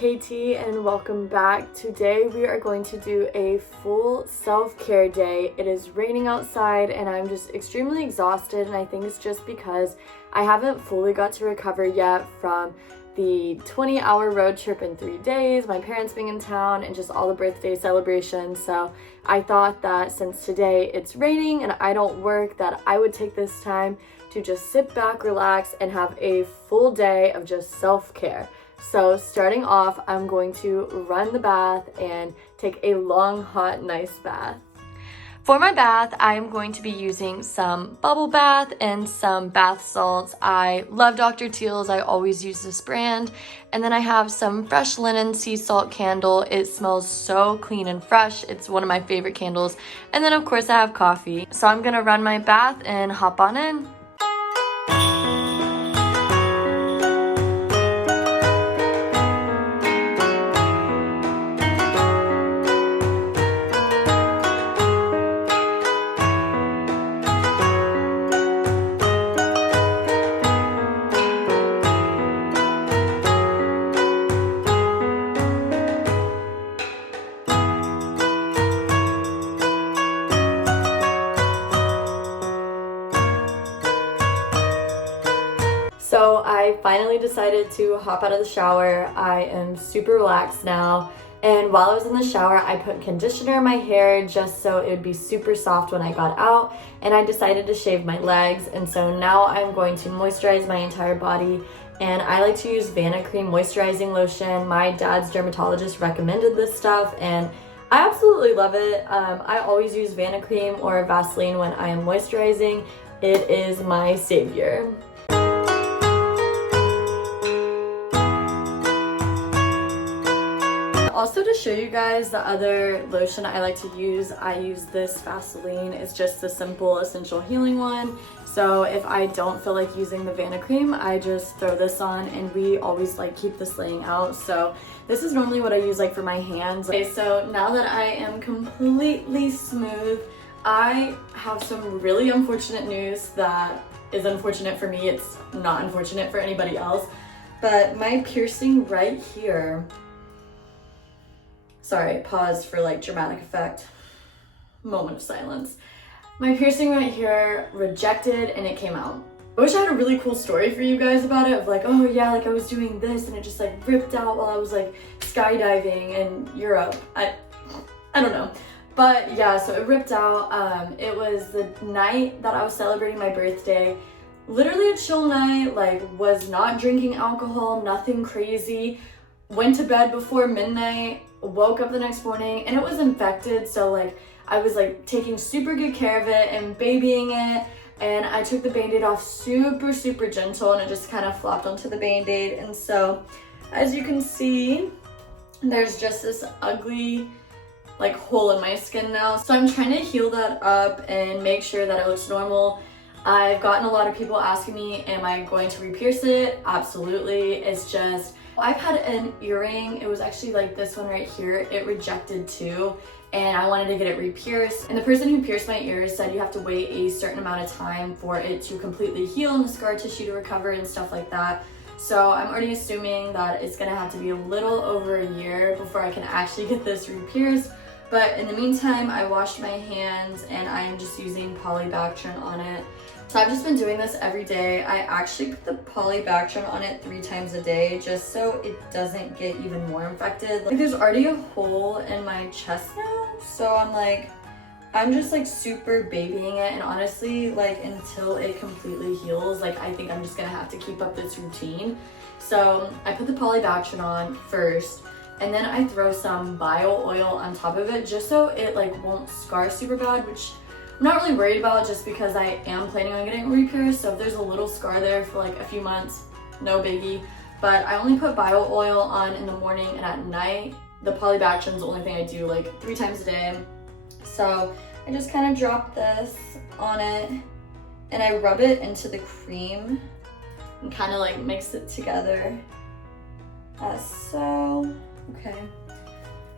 KT and welcome back. Today we are going to do a full self-care day. It is raining outside and I'm just extremely exhausted, and I think it's just because I haven't fully got to recover yet from the 20-hour road trip in 3 days, my parents being in town, and just all the birthday celebrations. So I thought that since today it's raining and I don't work, that I would take this time to just sit back, relax, and have a full day of just self-care. So starting off, I'm going to run the bath and take a long, hot, nice bath. For my bath, I'm going to be using some bubble bath and some bath salts. I love Dr. Teal's. I always use this brand. And then I have some fresh linen sea salt candle. It smells so clean and fresh. It's one of my favorite candles. And then of course I have coffee. So I'm gonna run my bath and hop on in. So I finally decided to hop out of the shower. I am super relaxed now. And while I was in the shower, I put conditioner in my hair just so it would be super soft when I got out. And I decided to shave my legs. And so now I'm going to moisturize my entire body. And I like to use Vanicream moisturizing lotion. My dad's dermatologist recommended this stuff and I absolutely love it. I always use Vanicream or Vaseline when I am moisturizing. It is my savior. Also, to show you guys the other lotion I like to use, I use this Vaseline. It's just the simple essential healing one. So if I don't feel like using the Vanicream, I just throw this on, and we always like keep this laying out. So this is normally what I use like for my hands. Okay, so now that I am completely smooth, I have some really unfortunate news that is unfortunate for me. It's not unfortunate for anybody else, but my piercing right here, sorry, pause for like dramatic effect. Moment of silence. My piercing right here rejected and it came out. I wish I had a really cool story for you guys about it, of like, oh yeah, like I was doing this and it just like ripped out while I was like skydiving in Europe. I don't know. But yeah, so it ripped out. It was the night that I was celebrating my birthday. Literally a chill night, like was not drinking alcohol, nothing crazy. Went to bed before midnight, woke up the next morning and it was infected. So like I was like taking super good care of it and babying it, and I took the band-aid off super gentle and it just kind of flopped onto the band-aid. And so as you can see, there's just this ugly like hole in my skin now. So I'm trying to heal that up and make sure that it looks normal. I've gotten a lot of people asking me, am I going to re-pierce it? Absolutely. It's just, I've had an earring, it was actually like this one right here, it rejected too, and I wanted to get it re-pierced. And the person who pierced my ears said you have to wait a certain amount of time for it to completely heal and the scar tissue to recover and stuff like that. So I'm already assuming that it's gonna have to be a little over a year before I can actually get this re-pierced. But in the meantime, I washed my hands and I am just using Polybactrin on it. So I've just been doing this every day. I actually put the Polybactrin on it 3 times a day just so it doesn't get even more infected. Like there's already a hole in my chest now, so I'm just like super babying it, and honestly, like until it completely heals, like I think I'm just gonna have to keep up this routine. So I put the Polybactrin on first, and then I throw some bio oil on top of it just so it like won't scar super bad, which I'm not really worried about just because I am planning on getting re-pierced. So if there's a little scar there for like a few months, no biggie. But I only put bio oil on in the morning and at night. The Polybactrin is the only thing I do like 3 times a day. So I just kind of drop this on it and I rub it into the cream and kind of like mix it together as so. Okay.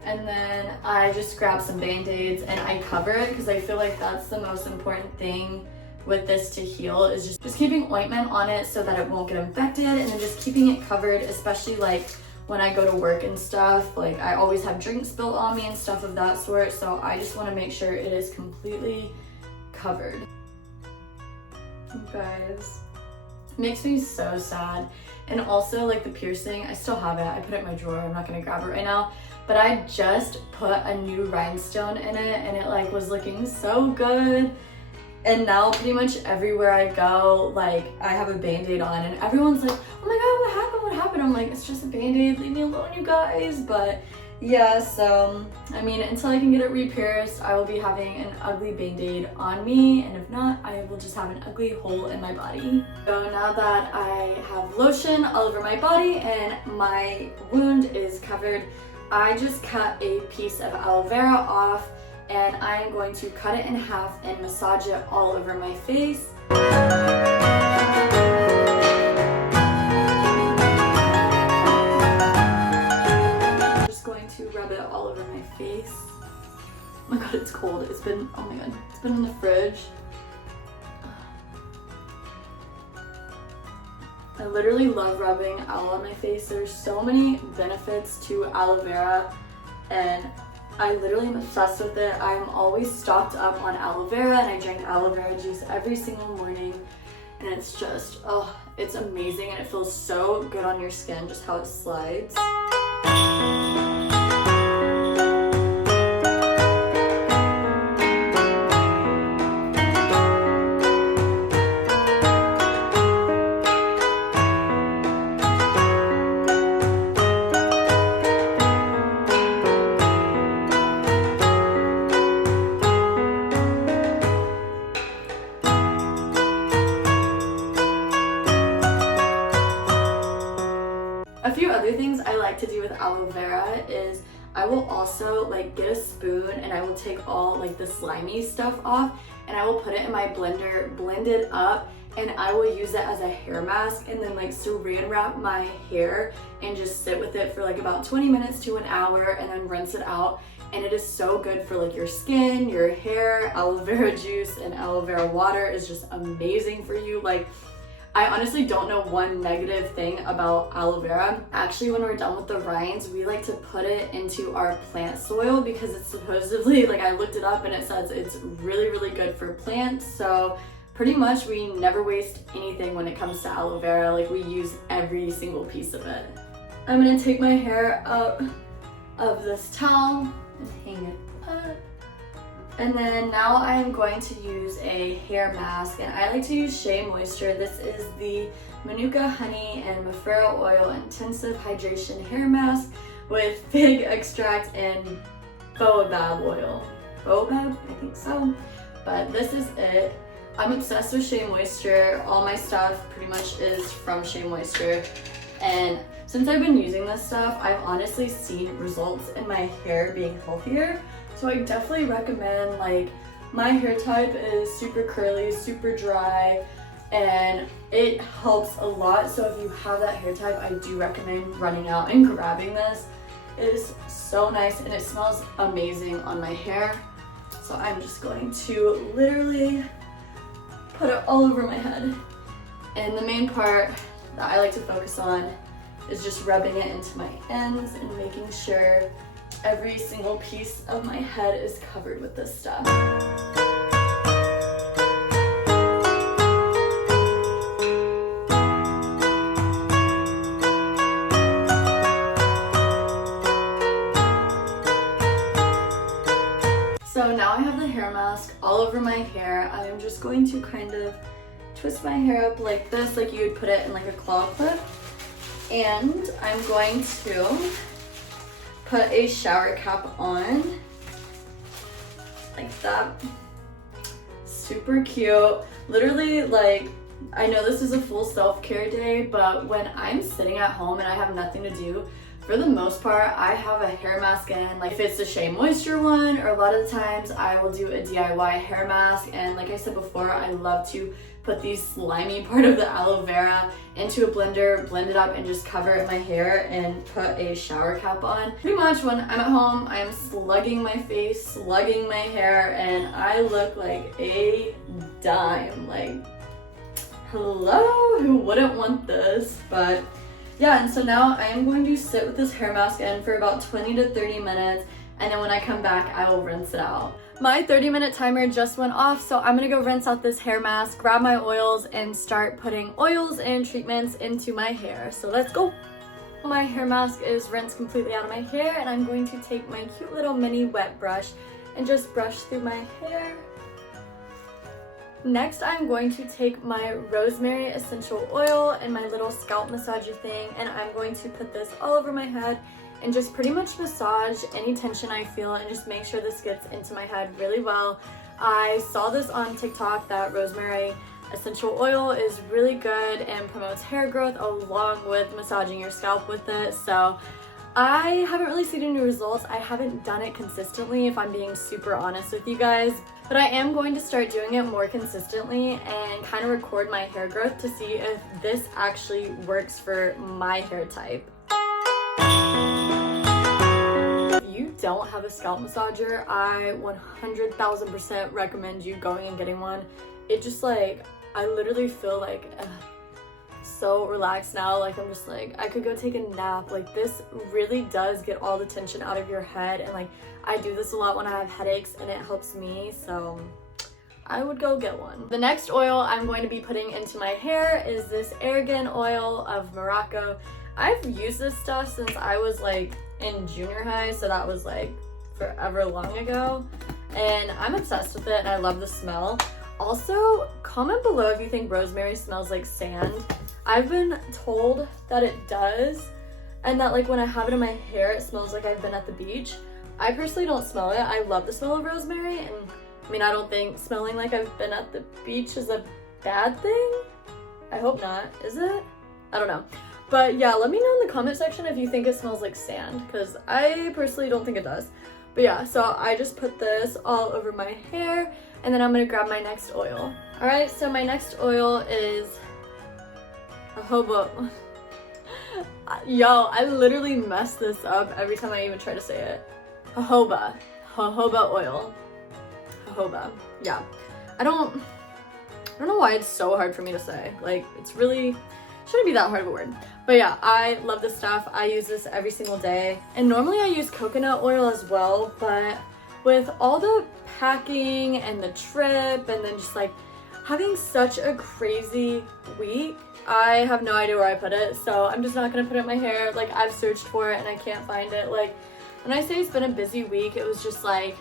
And then I just grab some band-aids and I cover it because I feel like that's the most important thing with this to heal, is just keeping ointment on it so that it won't get infected, and then just keeping it covered, especially like when I go to work and stuff. Like I always have drinks spilled on me and stuff of that sort, so I just want to make sure it is completely covered. You guys, it makes me so sad. And also like the piercing, I still have it. I put it in my drawer. I'm not gonna grab it right now. But I just put a new rhinestone in it and it like was looking so good. And now pretty much everywhere I go, like I have a band-aid on and everyone's like, oh my god, what happened? What happened? I'm like, it's just a band-aid, leave me alone, you guys. But yeah, so I mean, until I can get it re-pierced, I will be having an ugly band-aid on me, and if not, I will just have an ugly hole in my body. So now that I have lotion all over my body and my wound is covered, I just cut a piece of aloe vera off, and I'm going to cut it in half and massage it all over my face. To rub it all over my face. Oh my god, it's cold. It's been, oh my god, it's been in the fridge. I literally love rubbing aloe on my face. There's so many benefits to aloe vera and I literally am obsessed with it. I'm always stocked up on aloe vera and I drink aloe vera juice every single morning and it's just, oh, it's amazing and it feels so good on your skin, just how it slides. A few other things I like to do with aloe vera is I will also like get a spoon and I will take all like the slimy stuff off and I will put it in my blender, blend it up, and I will use it as a hair mask and then like saran wrap my hair and just sit with it for like about 20 minutes to an hour and then rinse it out. And it is so good for like your skin, your hair. Aloe vera juice and aloe vera water is just amazing for you. Like I honestly don't know one negative thing about aloe vera. Actually, when we're done with the rinds, we like to put it into our plant soil because it's supposedly, like I looked it up and it says it's really, really good for plants. So pretty much we never waste anything when it comes to aloe vera. Like we use every single piece of it. I'm gonna take my hair out of this towel and hang it up. And then now I am going to use a hair mask, and I like to use Shea Moisture. This is the Manuka Honey and Mafero Oil Intensive Hydration Hair Mask with fig extract and baobab oil. Baobab? I think so. But this is it. I'm obsessed with Shea Moisture. All my stuff pretty much is from Shea Moisture. And since I've been using this stuff, I've honestly seen results in my hair being healthier. So I definitely recommend, like, my hair type is super curly, super dry, and it helps a lot. So if you have that hair type, I do recommend running out and grabbing this. It is so nice and it smells amazing on my hair. So I'm just going to literally put it all over my head. And the main part that I like to focus on is just rubbing it into my ends and making sure every single piece of my head is covered with this stuff. So now I have the hair mask all over my hair. I am just going to kind of twist my hair up like this, like you would put it in like a claw clip. And I'm going to put a shower cap on, like that. Super cute. Literally, like, I know this is a full self-care day, but when I'm sitting at home and I have nothing to do, for the most part, I have a hair mask in. Like if it's the Shea Moisture one, or a lot of the times I will do a DIY hair mask. And like I said before, I love to put the slimy part of the aloe vera into a blender, blend it up, and just cover it in my hair and put a shower cap on. Pretty much when I'm at home, I'm slugging my face, slugging my hair, and I look like a dime. Like, hello, who wouldn't want this? But yeah, and so now I am going to sit with this hair mask in for about 20 to 30 minutes, and then when I come back, I will rinse it out. My 30-minute timer just went off, so I'm gonna go rinse out this hair mask, grab my oils, and start putting oils and treatments into my hair. So let's go. My hair mask is rinsed completely out of my hair, and I'm going to take my cute little mini wet brush and just brush through my hair. Next, I'm going to take my Rosemary Essential Oil and my little scalp massager thing, and I'm going to put this all over my head and just pretty much massage any tension I feel and just make sure this gets into my head really well. I saw this on TikTok that Rosemary Essential Oil is really good and promotes hair growth along with massaging your scalp with it. So I haven't really seen any results. I haven't done it consistently, if I'm being super honest with you guys. But I am going to start doing it more consistently and kind of record my hair growth to see if this actually works for my hair type. If you don't have a scalp massager, I 100,000% recommend you going and getting one. It just like, I literally feel like so relaxed now. Like I'm just like, I could go take a nap. Like this really does get all the tension out of your head, and like I do this a lot when I have headaches and it helps me, so I would go get one. The next oil I'm going to be putting into my hair is this Oil of Morocco. I've used this stuff since I was like in junior high, so that was like forever long ago, and I'm obsessed with it and I love the smell. Also, comment below if you think rosemary smells like sand. I've been told that it does, and that like when I have it in my hair it smells like I've been at the beach. I personally don't smell it. I love the smell of rosemary, and I mean, I don't think smelling like I've been at the beach is a bad thing. I hope not. Is it? I don't know. But yeah, let me know in the comment section if you think it smells like sand, because I personally don't think it does. But yeah, so I just put this all over my hair, and then I'm gonna grab my next oil. All right, so my next oil is jojoba. Yo, I literally mess this up every time I even try to say it. Jojoba oil. Jojoba. Yeah. I don't know why it's so hard for me to say. Like, it's really shouldn't be that hard of a word. But yeah, I love this stuff. I use this every single day. And normally I use coconut oil as well, but with all the packing and the trip and then just like having such a crazy week, I have no idea where I put it. So I'm just not gonna put it in my hair. Like, I've searched for it and I can't find it. Like, when I say it's been a busy week, it was just like,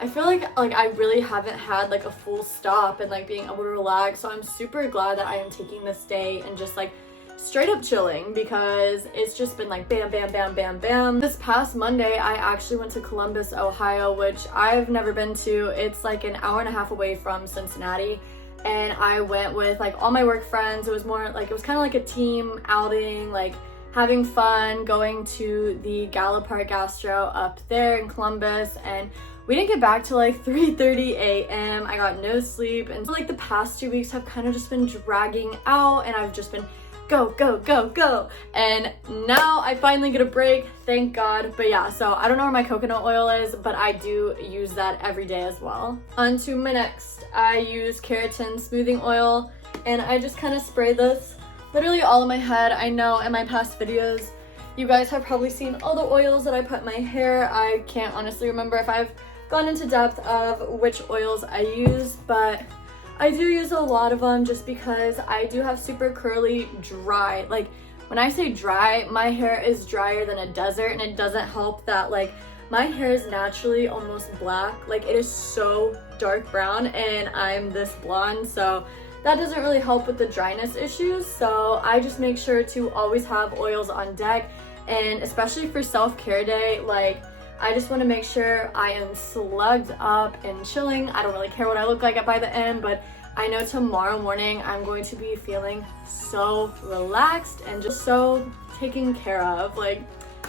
I feel like I really haven't had like a full stop and like being able to relax. So I'm super glad that I am taking this day and just like straight up chilling, because it's just been like bam, bam, bam, bam, bam. This past Monday, I actually went to Columbus, Ohio, which I've never been to. It's like an hour and a half away from Cincinnati. And I went with like all my work friends. It was more like, it was kind of like a team outing, like having fun, going to the Gala Park Gastro up there in Columbus, and we didn't get back till like 3:30 a.m. I got no sleep, and so like the past 2 weeks have kind of just been dragging out, and I've just been go, go, go, go. And now I finally get a break, thank God. But yeah, so I don't know where my coconut oil is, but I do use that every day as well. On to my next, I use Keratin Smoothing Oil, and I just kind of spray this literally all in my head. I know in my past videos, you guys have probably seen all the oils that I put in my hair. I can't honestly remember if I've gone into depth of which oils I use, but I do use a lot of them just because I do have super curly, dry, like when I say dry, my hair is drier than a desert, and it doesn't help that like my hair is naturally almost black. Like, it is so dark brown and I'm this blonde, so that doesn't really help with the dryness issues. So I just make sure to always have oils on deck, and especially for self-care day, like I just want to make sure I am slugged up and chilling. I don't really care what I look like by the end, but I know tomorrow morning I'm going to be feeling so relaxed and just so taken care of. Like,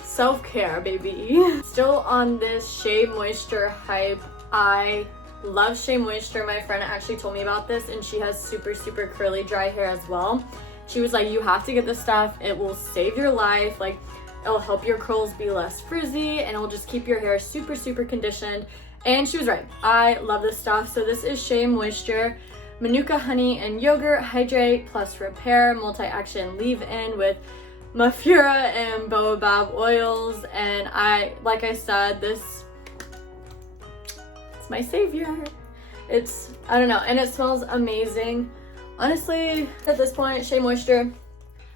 self-care, baby. Still on this Shea Moisture hype. I love Shea Moisture. My friend actually told me about this, and she has super, super curly, dry hair as well. She was like, you have to get this stuff. It will save your life. Like, it'll help your curls be less frizzy, and it'll just keep your hair super, super conditioned. And she was right. I love this stuff. So this is Shea Moisture, Manuka honey and yogurt, hydrate plus repair, multi-action leave-in with Mafero and baobab oils, and like I said, it's my savior. I don't know, and it smells amazing. Honestly, at this point, Shea Moisture,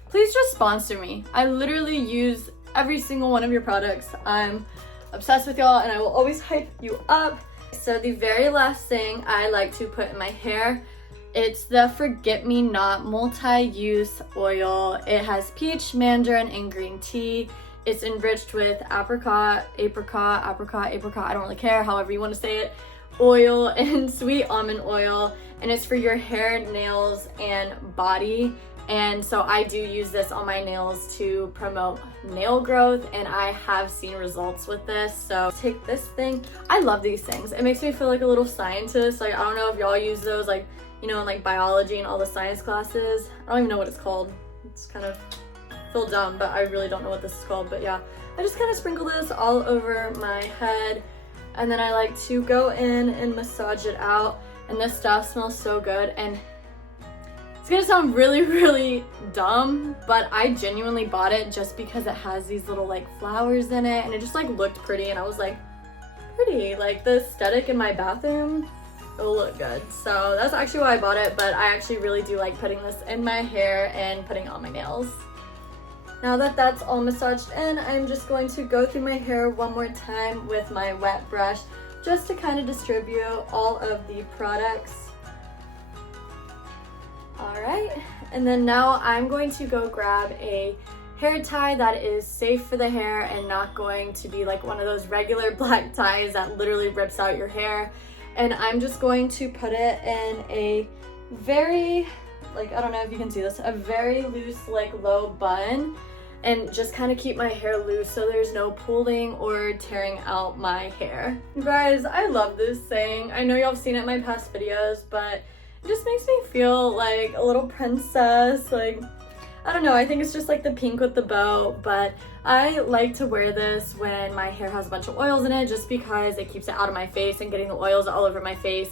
please just sponsor me. I literally use every single one of your products. I'm obsessed with y'all, and I will always hype you up. So the very last thing I like to put in my hair, it's the Forget Me Not multi-use oil. It has peach, mandarin, and green tea. It's enriched with apricot, I don't really care, however you want to say it, oil and sweet almond oil, and it's for your hair, nails, and body. And so I do use this on my nails to promote nail growth, and I have seen results with this. So take this thing. I love these things. It makes me feel like a little scientist. Like, I don't know if y'all use those, like, you know, in like biology and all the science classes. I don't even know what it's called. It's kind of feel dumb, but I really don't know what this is called. But yeah, I just kind of sprinkle this all over my head, and then I like to go in and massage it out. And this stuff smells so good, and it's gonna sound really, really dumb, but I genuinely bought it just because it has these little like flowers in it, and it just like looked pretty, and I was like, pretty, like the aesthetic in my bathroom, it'll look good. So that's actually why I bought it, but I actually really do like putting this in my hair and putting it on my nails. Now that that's all massaged in, I'm just going to go through my hair one more time with my wet brush just to kind of distribute all of the products. Alright, and then now I'm going to go grab a hair tie that is safe for the hair and not going to be like one of those regular black ties that literally rips out your hair. And I'm just going to put it in a very, like, I don't know if you can see this, a very loose, like, low bun, and just kind of keep my hair loose so there's no pulling or tearing out my hair. You guys, I love this thing. I know y'all have seen it in my past videos, but it just makes me feel like a little princess. Like, I don't know, I think it's just like the pink with the bow, but I like to wear this when my hair has a bunch of oils in it just because it keeps it out of my face and getting the oils all over my face.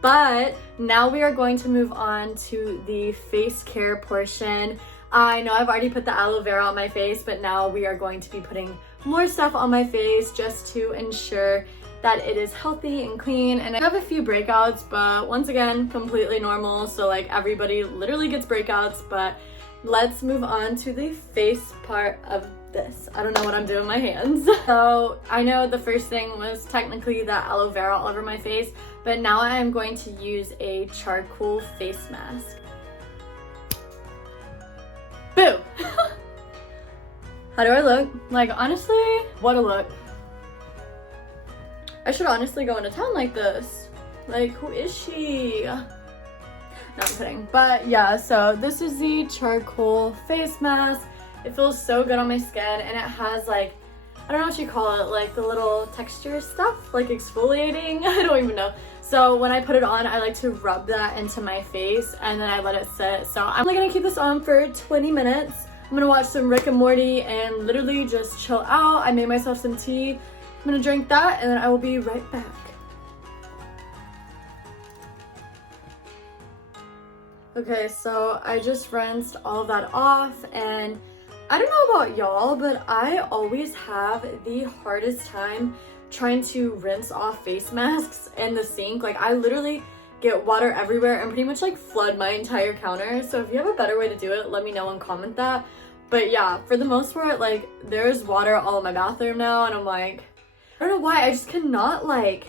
But now we are going to move on to the face care portion. I know I've already put the aloe vera on my face, but now we are going to be putting more stuff on my face just to ensure that it is healthy and clean. And I have a few breakouts, but once again, completely normal. So like everybody literally gets breakouts, but let's move on to the face part of this. I don't know what I'm doing with my hands. So I know the first thing was technically the aloe vera all over my face, but now I am going to use a charcoal face mask. Boo! How do I look? Like, honestly, what a look. I should honestly go into town like this. Like, who is she? No, I'm kidding. But yeah, so this is the charcoal face mask. It feels so good on my skin, and it has like, I don't know what you call it, like the little texture stuff, like exfoliating. I don't even know. So when I put it on, I like to rub that into my face and then I let it sit. So I'm only gonna keep this on for 20 minutes. I'm gonna watch some Rick and Morty and literally just chill out. I made myself some tea. I'm gonna drink that and then I will be right back. Okay, so I just rinsed all of that off, and I don't know about y'all, but I always have the hardest time trying to rinse off face masks in the sink. Like, I literally get water everywhere and pretty much like flood my entire counter. So if you have a better way to do it, let me know and comment that. But yeah, for the most part, like, there's water all in my bathroom now, and I'm like, I don't know why, I just cannot, like,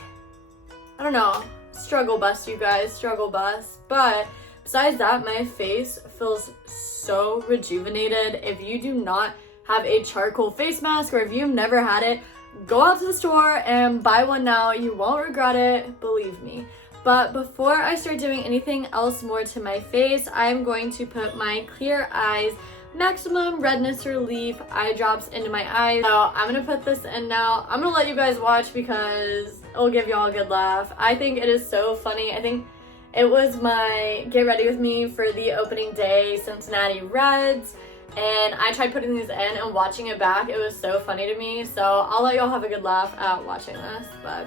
I don't know, struggle bus, you guys, struggle bus. But besides that, my face feels so rejuvenated. If you do not have a charcoal face mask, or if you've never had it, go out to the store and buy one now. You won't regret it, believe me. But before I start doing anything else more to my face, I'm going to put my Clear Eyes Maximum Redness Relief eye drops into my eyes. So I'm gonna put this in now. I'm gonna let you guys watch because it'll give y'all a good laugh. I think it is so funny. I think it was my get ready with me for the opening day Cincinnati Reds, and I tried putting these in and watching it back. It was so funny to me. So I'll let y'all have a good laugh at watching this. But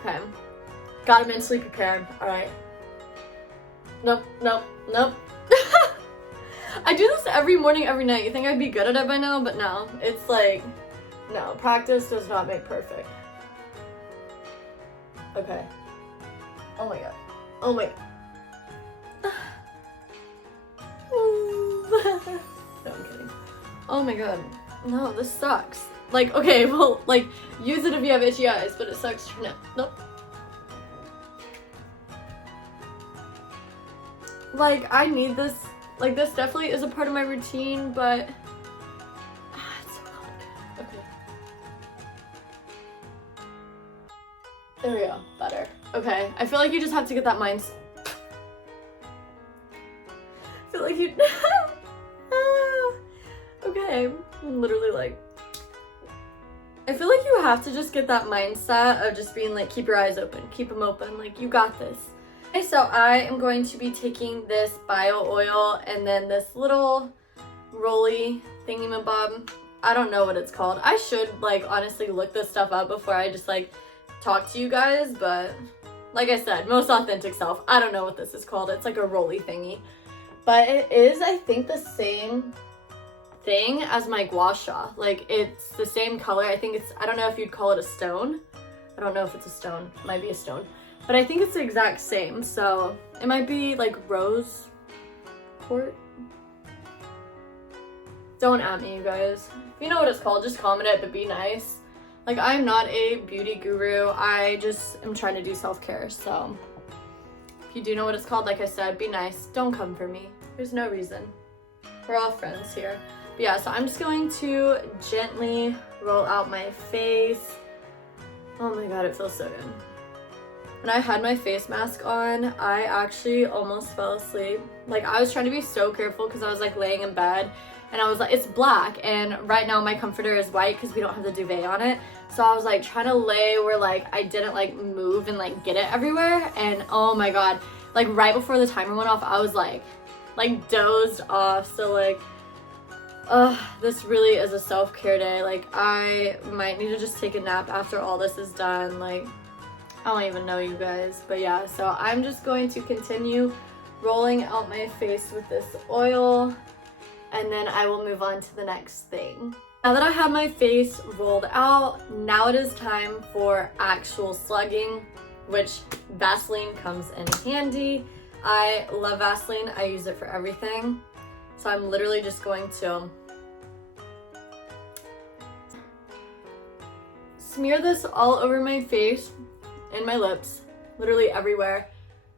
okay, gotta mentally prepared. All right. Nope, nope, nope. I do this every morning, every night. You think I'd be good at it by now, but no. It's like, no, practice does not make perfect. Okay. Oh my god. Oh my god. No, I'm kidding. Oh my god. No, this sucks. Like, okay, well, like, use it if you have itchy eyes, but it sucks. No, nope. Like, I need this. Like, this definitely is a part of my routine, but it's so complicated. Okay. There we go. Better. Okay. I feel like you just have to get that mind. I feel like you. Okay. I'm literally like. I feel like you have to just get that mindset of just being like, keep your eyes open, keep them open. Like, you got this. Okay, so I am going to be taking this bio oil and then this little rolly thingamabob. I don't know what it's called. I should, like, honestly look this stuff up before I just, like, talk to you guys, but like I said, most authentic self. I don't know what this is called. It's like a rolly thingy. But it is, I think, the same thing as my gua sha. Like, it's the same color. I think it's, I don't know if you'd call it a stone. I don't know if it's a stone. It might be a stone. But I think it's the exact same, so it might be like rose quartz. Don't at me, you guys. If you know what it's called, just comment it, but be nice. Like, I'm not a beauty guru. I just am trying to do self-care, so if you do know what it's called, like I said, be nice. Don't come for me. There's no reason. We're all friends here. But yeah, so I'm just going to gently roll out my face. Oh my god, it feels so good. When I had my face mask on, I actually almost fell asleep. Like, I was trying to be so careful because I was like laying in bed and I was like, it's black, and right now my comforter is white because we don't have the duvet on it. So I was like trying to lay where like I didn't like move and like get it everywhere, and oh my god, like right before the timer went off, I was like dozed off. So like, this really is a self-care day. Like, I might need to just take a nap after all this is done. Like, I don't even know, you guys. But yeah, so I'm just going to continue rolling out my face with this oil, and then I will move on to the next thing. Now that I have my face rolled out, now it is time for actual slugging, which Vaseline comes in handy. I love Vaseline. I use it for everything. So I'm literally just going to smear this all over my face and my lips, literally everywhere,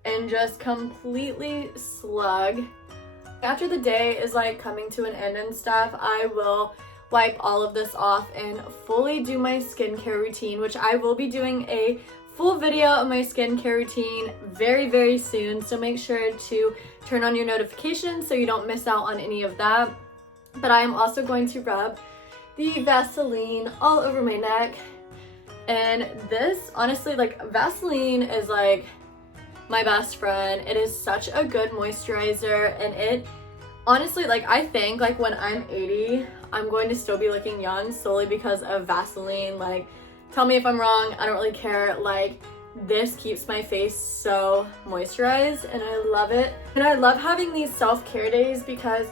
and just completely slug. After the day is like coming to an end and stuff, I will wipe all of this off and fully do my skincare routine, which I will be doing a full video of my skincare routine very, very soon. So make sure to turn on your notifications so you don't miss out on any of that. But I am also going to rub the Vaseline all over my neck. And this, honestly, like, Vaseline is like my best friend. It is such a good moisturizer, and it honestly, like, I think like when I'm 80, I'm going to still be looking young solely because of Vaseline. Like, tell me if I'm wrong, I don't really care. Like, this keeps my face so moisturized and I love it. And I love having these self-care days because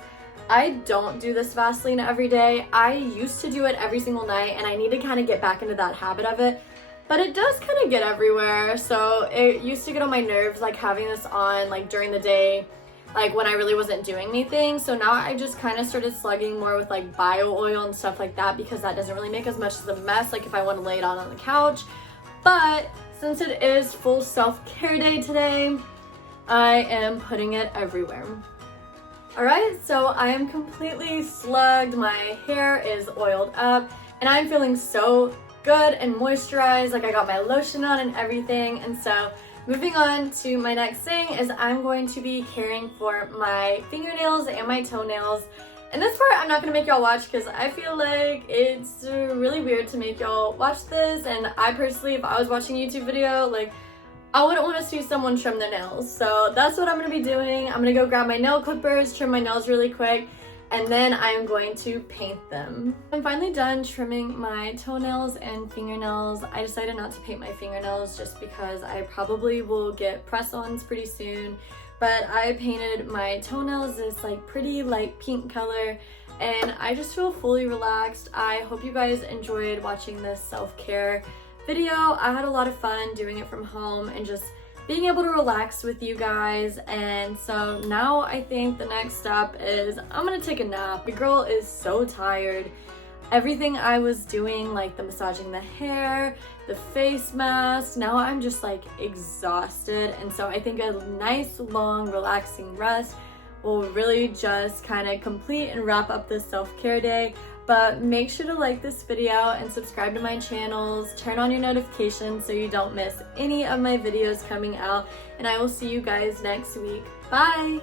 I don't do this Vaseline every day. I used to do it every single night, and I need to kind of get back into that habit of it. But it does kind of get everywhere, so it used to get on my nerves, like having this on like during the day, like when I really wasn't doing anything. So now I just kind of started slugging more with like bio oil and stuff like that, because that doesn't really make as much of a mess like if I want to lay it on the couch. But since it is full self-care day today, I am putting it everywhere. Alright, so I am completely slugged, my hair is oiled up, and I'm feeling so good and moisturized. Like, I got my lotion on and everything. And so moving on to my next thing is I'm going to be caring for my fingernails and my toenails. And this part I'm not going to make y'all watch because I feel like it's really weird to make y'all watch this, and I personally, if I was watching a YouTube video, like, I wouldn't want to see someone trim their nails. So that's what I'm going to be doing. I'm going to go grab my nail clippers, trim my nails really quick, and then I'm going to paint them. I'm finally done trimming my toenails and fingernails. I decided not to paint my fingernails just because I probably will get press-ons pretty soon, but I painted my toenails this like pretty light pink color, and I just feel fully relaxed. I hope you guys enjoyed watching this self-care video. I had a lot of fun doing it from home and just being able to relax with you guys. And so now I think the next step is I'm gonna take a nap. The girl is so tired. Everything I was doing, like the massaging the hair, the face mask, now I'm just like exhausted. And so I think a nice long relaxing rest will really just kind of complete and wrap up this self-care day. But make sure to like this video and subscribe to my channels, turn on your notifications so you don't miss any of my videos coming out, and I will see you guys next week. Bye!